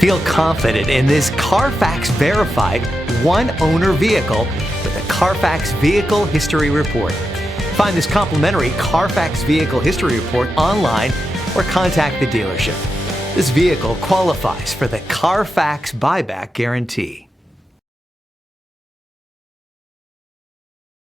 Feel confident in this Carfax verified one-owner vehicle with a Carfax Vehicle History Report. Find this complimentary Carfax Vehicle History Report online or contact the dealership. This vehicle qualifies for the Carfax Buyback Guarantee.